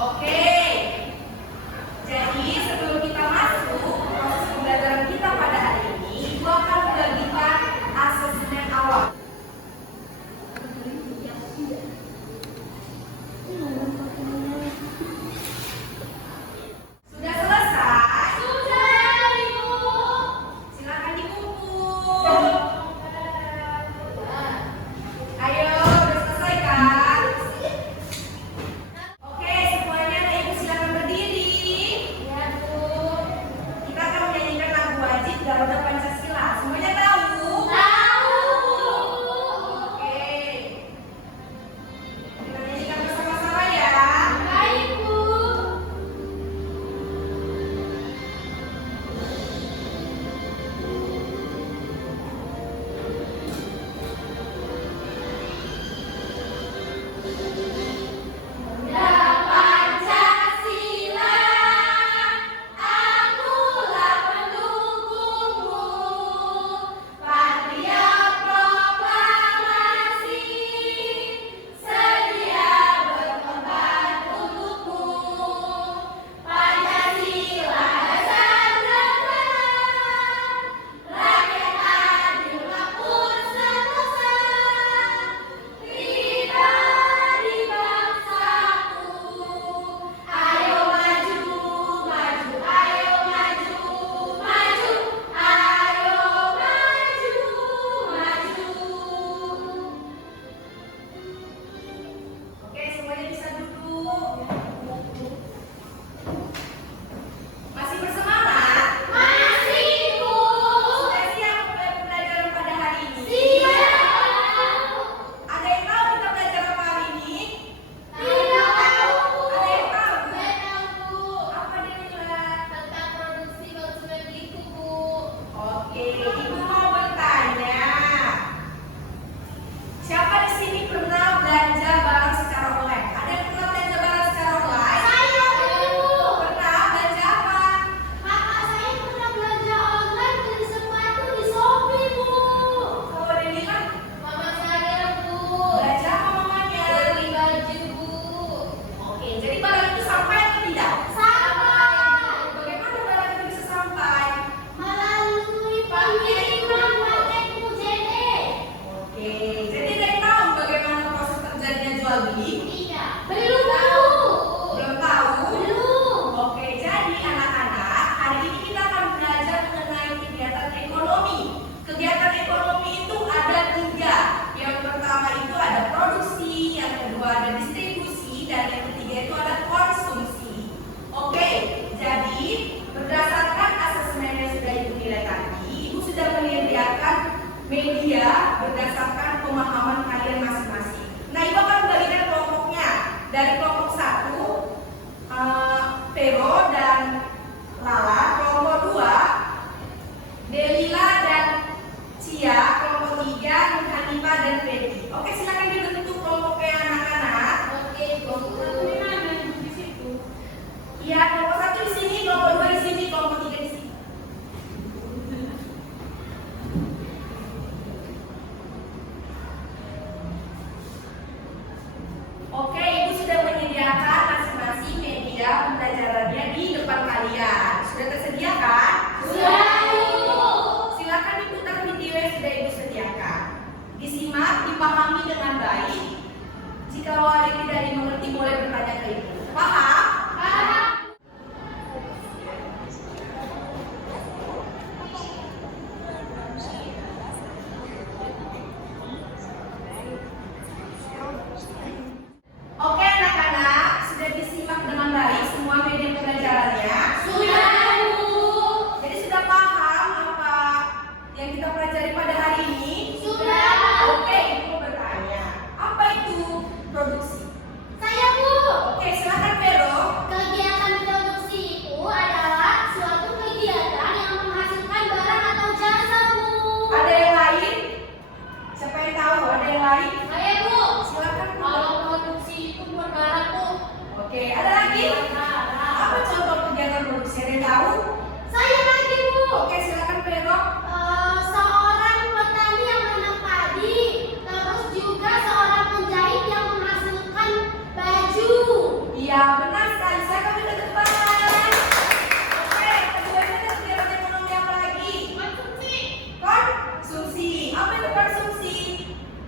Oke, jadi sebelum kita masuk proses pembelajaran kita pada hari ini, Ibu akan membagikan asesmen awal. Sudah selesai? Sudah, Ibu. Silakan dikumpul. Ayo, sudah selesai kan? Oke, semuanya Ibu silakan berdiri. Ya, Bu. Kita akan menyanyikan lagu wajib Garuda Pancasila. Semuanya tahu? Tahu, Bu. Oke. Kita nyanyikan bersama-sama ya. Baik, Bu. Pancasila, akulah pendukungmu. Patriot proklamasi, sedia berkorban untukmu. Pancasila dasar negara, rakyat adil makmur sentosa. Pribadi bangsaku, ayo maju, maju, ayo maju, maju, ayo maju, maju. Oke, semuanya bisa duduk. Masih bersemangat? Masih, Bu. Sudah siap mulai pembelajaran pada hari ini? Siap. Ada yang tahu kita belajar apa hari ini? Tidak tahu, Bu. Ada yang tahu? Saya tahu, Bu. Apa dia bilang? Tentang produksi konsumen itu, Bu. Oke, Ibu mau bertanya. Siapa di sini pernah belanja barang secara online? Ada yang pernah belanja barang secara online? Saya, Bu. Pernah belanja apa? Kakak saya pernah belanja online beli sepatu di Shopee, Bu. Kalau dia bilang Mama saya, Bu. belanja apa mamanya? Beli baju, Bu. Oke, jadi barang itu sampai atau tidak? Sampai. Bagaimana barang itu bisa sampai? Melalui pengiriman paket UJD. Oke, jadi ada yang tahu bagaimana proses terjadinya jual beli? Iya. Belum tahu. Belum tahu? Belum. Oke, jadi anak-anak, hari ini kita akan belajar mengenai kegiatan ekonomi. Kegiatan ekonomi itu ada 3. Yang pertama itu ada produksi, yang kedua ada distribusi, dan yang ketiga itu ada konsumsi. Oke, jadi berdasarkan asesmen yang sudah Ibu nilai tadi, Ibu sudah menyediakan media berdasarkan pemahaman kalian masing-masing. Nah, Ibu akan membagikan kelompoknya. Dari kelompok 1, Vero dan Lala, kelompok 2, Delila dan Cia, kelompok 3, Nur Hanifah dan Feby. Oke, silakan dibentuk kelompoknya anak-anak. Oke, Bu. Di situ. Iya, kelompok 1 di sini, kelompok 2 di sini, kelompok 3 di sini. Oke, Ibu sudah menyediakan masing-masing media pembelajarannya di depan kalian. Sudah tersedia kan? Sudah, Bu. Silakan diputar video yang sudah Ibu sediakan. Disimak, dipahami dengan baik. Jika ada yang tidak dimengerti, boleh bertanya ke Ibu. Paham? Paham. Oke anak-anak, sudah disimak dengan baik semua media pembelajarannya? Sudah, Bu. Jadi sudah paham apa yang kita pelajari pada hari ini? Sudah. Oke, Ibu mau bertanya. Apa itu produksi? Saya, Bu. Oke, silakan Vero. Kegiatan produksi itu adalah suatu kegiatan yang menghasilkan barang atau jasa, Bu. Ada yang lain? Siapa yang tahu? Ada yang lain? Saya, Bu. Silakan. Kalau produksi itu buat barang, Bu. Oke, ada lagi? Apa contoh kegiatan produksi? Ada yang tahu? Saya lagi, Bu. Oke, silakan Vero. Seorang petani yang menanam padi, terus juga seorang penjahit yang menghasilkan baju. Iya, Iya, benar sekali. Saya kami ke depan. Oke, keduanya ada kegiatan ekonomi apa lagi? Konsumsi. Konsumsi. Apa itu konsumsi?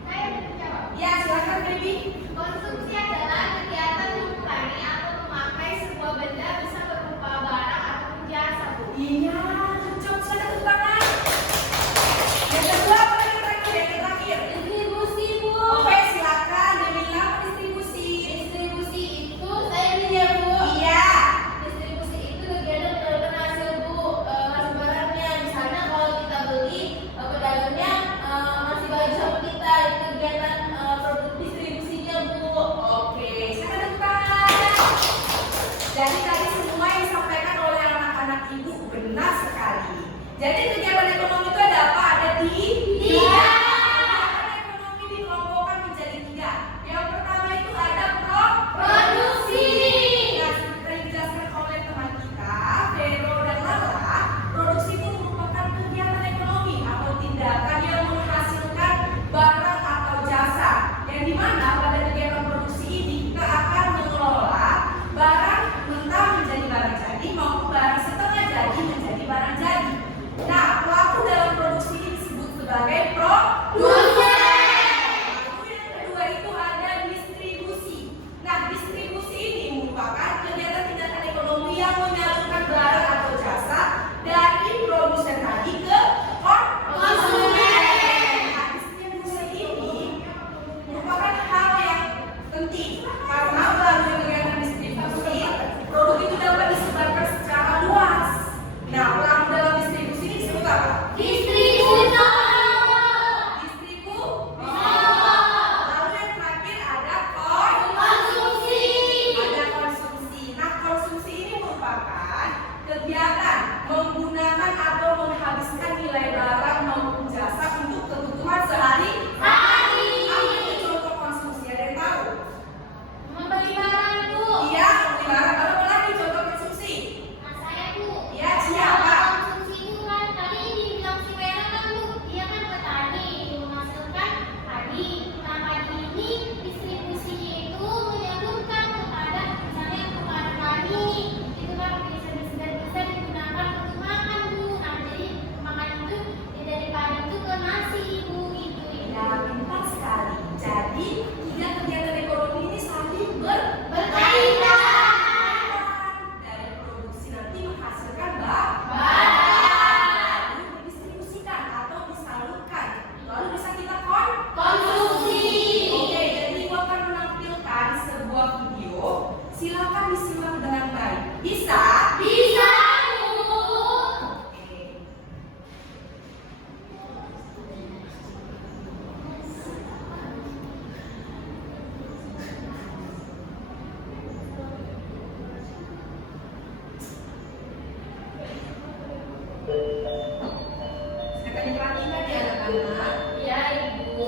Saya menjawab. Ya, silakan Baby. Konsumsi adalah kegiatan mengurangi atau memakai sebuah benda bisa berupa barang ataupun jasa, Bu. Iya, cocok. Saya tepuk tangan. Yang kedua apa yang terakhir? Yang terakhir. Distribusi, Bu. Oke, silakan. Jamila, apa distribusi? Distribusi itu saya punya, Bu. Iya. Distribusi itu kegiatan penyalurkan hasil, Bu. Hasil barangnya. Misalnya kalau kita beli pedagangnya masih bagi sama kita, itu kegiatan produk distribusinya, Bu. Oke, saya tepuk tangan. Jadi tadi semua yang disampaikan oleh anak-anak ibu benar sekali. Jadi kegiatan ekonomi itu ada apa? Ada tiga. Kegiatan ekonomi dikelompokkan menjadi tiga. Yang pertama itu ada Produksi. Nah, seperti yang dijelaskan oleh teman kita, Vero dan Lala, produksi itu merupakan kegiatan ekonomi atau tindakan yang menghasilkan barang atau jasa. Yang dimana pada kegiatan produksi ini kita akan mengelola barang mentah menjadi barang jadi maupun barang setengah jadi menjadi barang jadi. Nah, pelaku dalam produksi ini disebut sebagai produsen. Lalu yang kedua itu ada distribusi. Nah, distribusi ini merupakan kegiatan tindakan ekonomi yang menyalurkan barang atau jasa dari produsen tadi ke konsumen. Nah, distribusi ini merupakan hal yang penting karena melalui kegiatan distribusi produk itu dapat disebarkan secara luas. Nah, pelaku dalam distribusi ini disebut apa? Distributor. Lalu yang terakhir ada Konsumsi. ada konsumsi. Nah, konsumsi ini merupakan kegiatan menggunakan atau menghabiskan nilai barang maupun jasa untuk kebutuhan sehari-hari. Apa itu contoh konsumsi? Ada yang tahu? Membeli barang, Bu. Iya, membeli barang. Lalu apa lagi contoh konsumsi? Nah, saya, Bu. Iya, siapa? Konsumsi itu kan tadi dibilang si Vera kan, Bu. Dia kan petani, menghasilkan padi. Nah, padi ini distribusinya itu menyalurkan kepada misalnya kepada petani. Itu kan bisa digunakan untuk makan, Bu. Nah, jadi makan itu dari padi itu ke nasi, Bu. Gitu. Ya, pintar sekali. Jadi, tiga kegiatan ekonomi ini saling Berkaitan. dari produksi nanti menghasilkan barang, lalu didistribusikan atau disalurkan, lalu bisa kita Konsumsi. Oke, jadi ibu akan menampilkan sebuah video. Silakan disimak dengan baik. Bisa? Bisa, Bu. Oke. Silakan diperhatikan ya anak-anak. Ya, Ibu.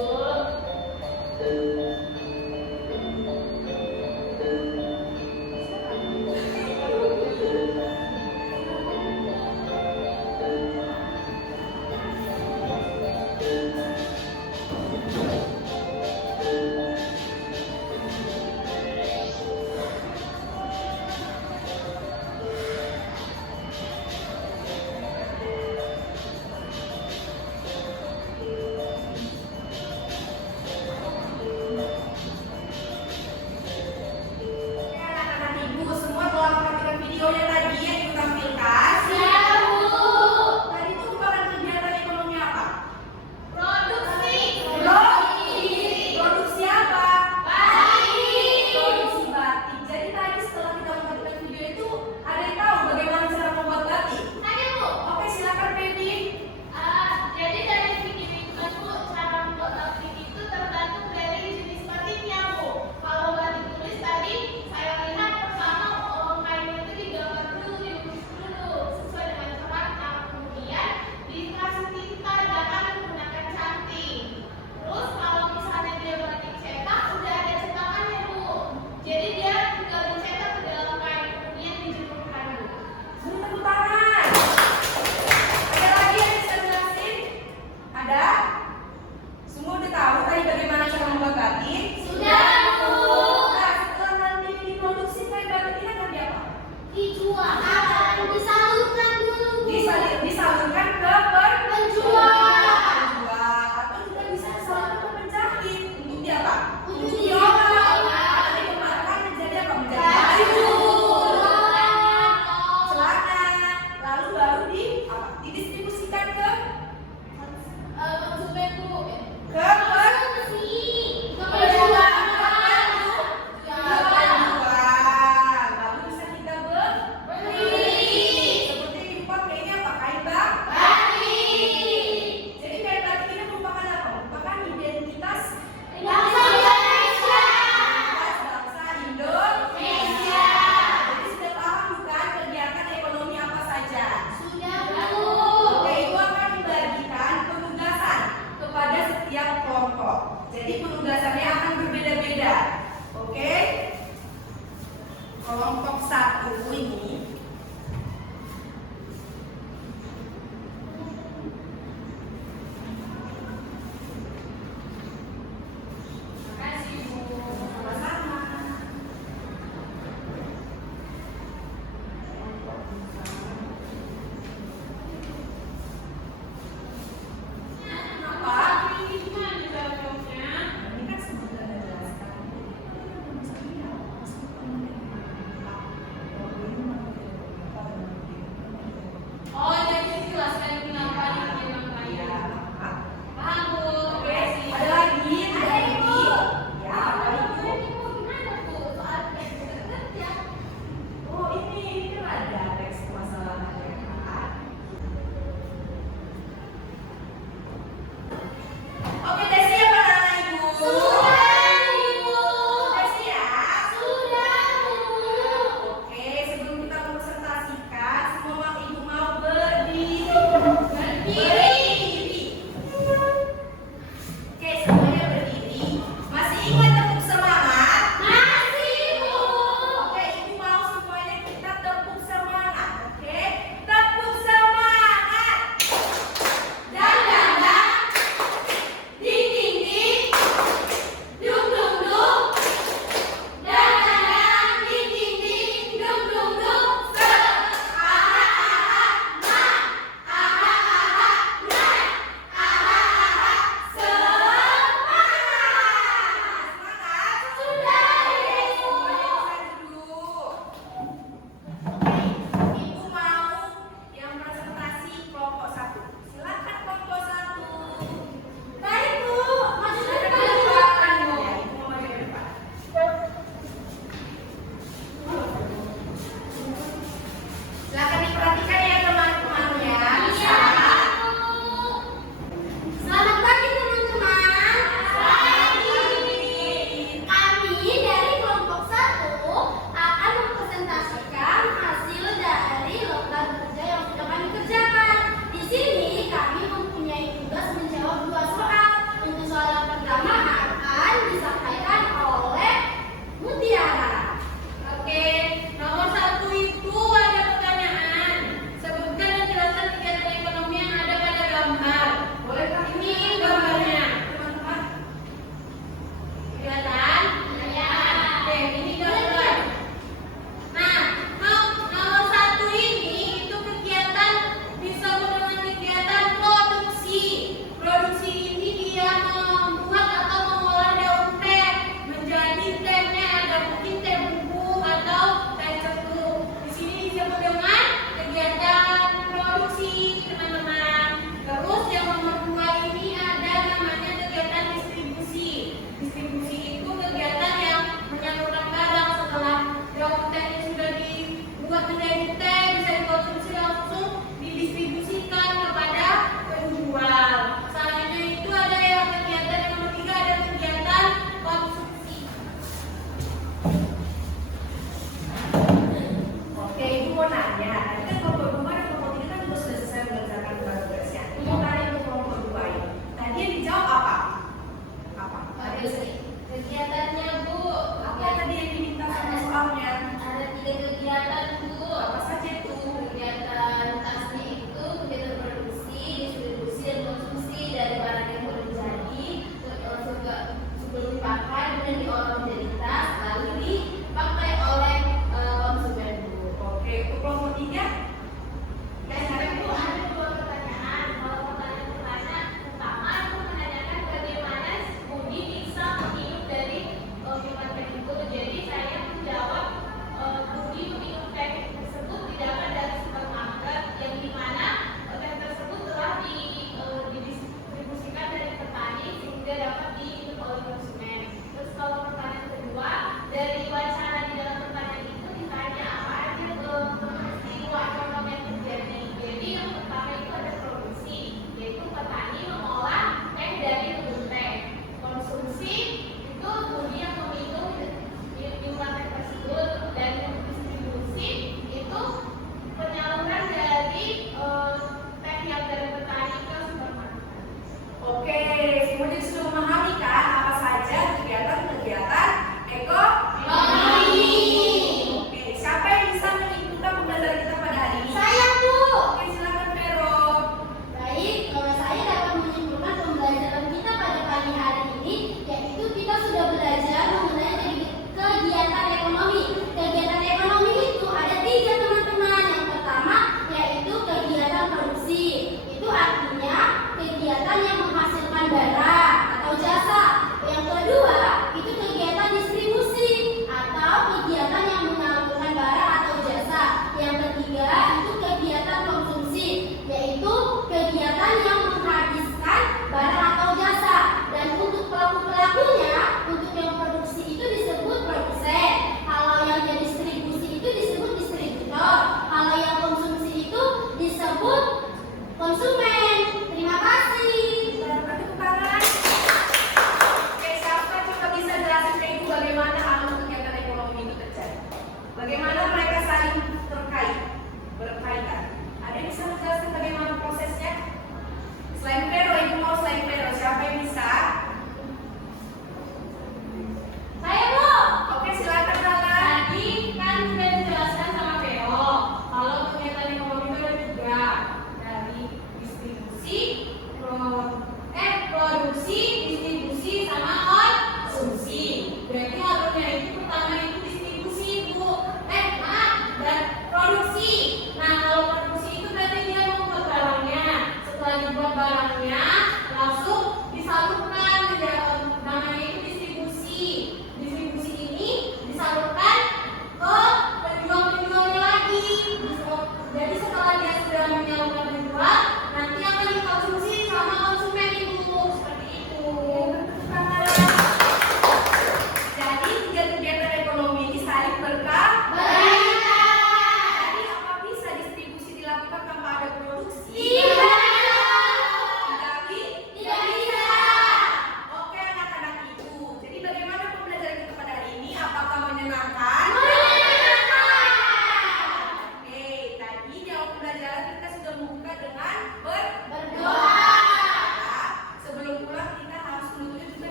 Kelompok 1 ini